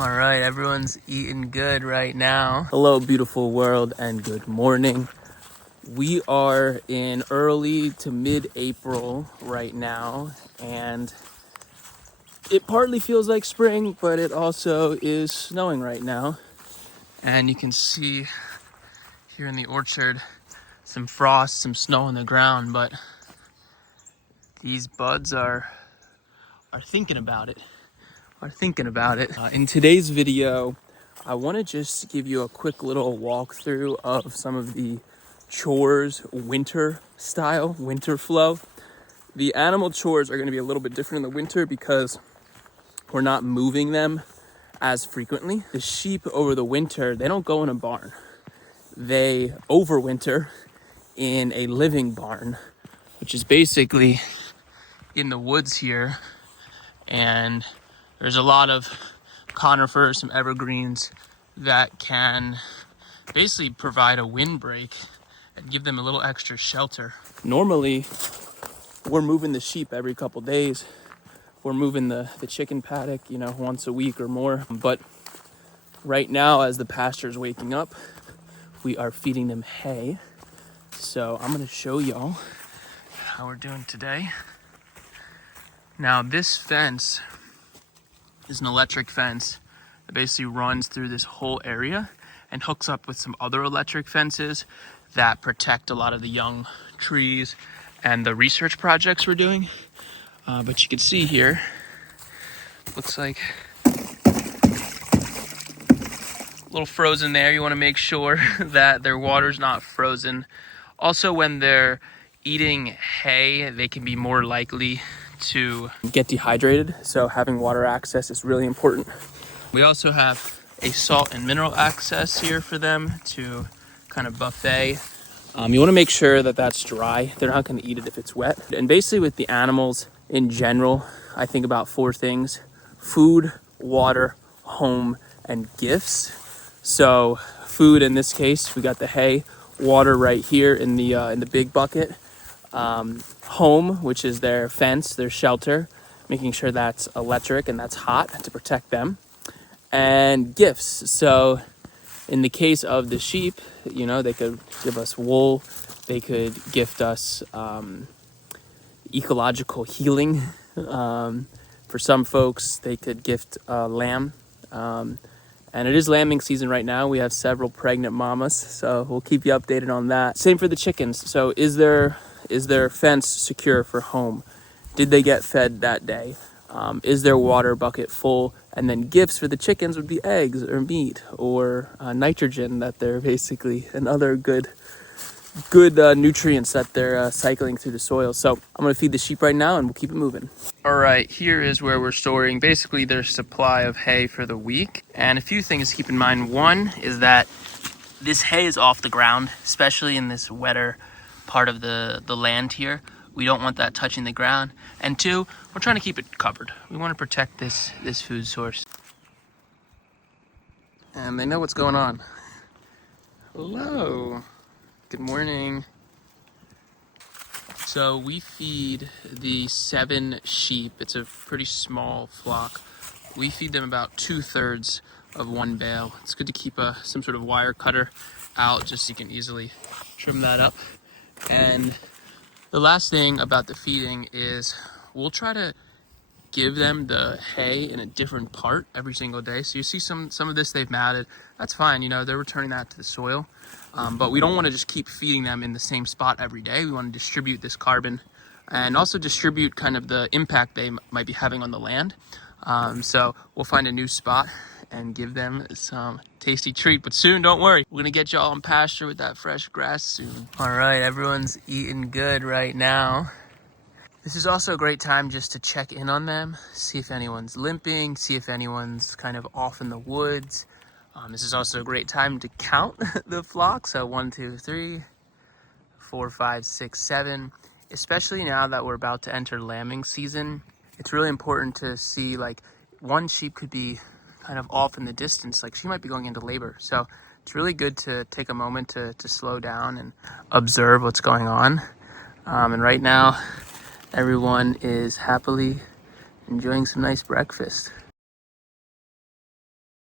All right, everyone's eating good right now. Hello, beautiful world, and good morning. We are in early to mid-April right now, and it partly feels like spring, but it also is snowing right now. And you can see here in the orchard some frost, some snow on the ground, but these buds are thinking about it. In today's video, I want to just give you a quick little walkthrough of some of the chores, winter style, winter flow. The animal chores are going to be a little bit different in the winter because we're not moving them as frequently. The sheep over the winter, they don't go in a barn. They overwinter in a living barn, which is basically in the woods here. And there's a lot of conifers, some evergreens that can basically provide a windbreak and give them a little extra shelter. Normally, we're moving the sheep every couple days. We're moving the chicken paddock, once a week or more. But right now, as the pasture is waking up, we are feeding them hay. So I'm gonna show y'all how we're doing today. Now, this fence is an electric fence that basically runs through this whole area and hooks up with some other electric fences that protect a lot of the young trees and the research projects we're doing. But you can see here, looks like a little frozen there. You want to make sure that their water's not frozen. Also, when they're eating hay, they can be more likely to get dehydrated, so having water access is really important. We also have a salt and mineral access here for them to kind of buffet. You want to make sure that that's dry. They're not going to eat it if it's wet. And basically with the animals in general, I think about 4 things: food, water, home, and gifts. So food, in this case, we got the hay. Water right here in the big bucket. Home, which is their fence, their shelter, making sure that's electric and that's hot to protect them. And gifts. So in the case of the sheep, they could give us wool. They could gift us ecological healing. For some folks, they could gift lamb. And it is lambing season right now. We have several pregnant mamas, so we'll keep you updated on that. Same for the chickens. So is their fence secure for home? Did they get fed that day? Is their water bucket full? And then gifts for the chickens would be eggs or meat or nitrogen, that they're basically, and other good nutrients that they're cycling through the soil. So I'm going to feed the sheep right now and we'll keep it moving. All right, here is where we're storing basically their supply of hay for the week. And a few things to keep in mind. One is that this hay is off the ground, especially in this wetter part of the land here. We don't want that touching the ground. And 2, we're trying to keep it covered. We want to protect this food source. And they know what's going on. Hello. Good morning. So we feed the 7 sheep. It's a pretty small flock. We feed them about 2/3 of one bale. It's good to keep some sort of wire cutter out just so you can easily trim that up. And the last thing about the feeding is we'll try to give them the hay in a different part every single day. So you see some of this they've matted. That's fine, they're returning that to the soil. But we don't want to just keep feeding them in the same spot every day. We want to distribute this carbon and also distribute kind of the impact they might be having on the land. So we'll find a new spot and give them some tasty treat. But soon, don't worry, we're gonna get y'all on pasture with that fresh grass soon. All right, everyone's eating good right now. This is also a great time just to check in on them, see if anyone's limping, see if anyone's kind of off in the woods. This is also a great time to count the flock. So 1, 2, 3, 4, 5, 6, 7. Especially now that we're about to enter lambing season, it's really important to see, like, one sheep could be kind of off in the distance, like she might be going into labor. So it's really good to take a moment to slow down and observe what's going on. And right now, everyone is happily enjoying some nice breakfast.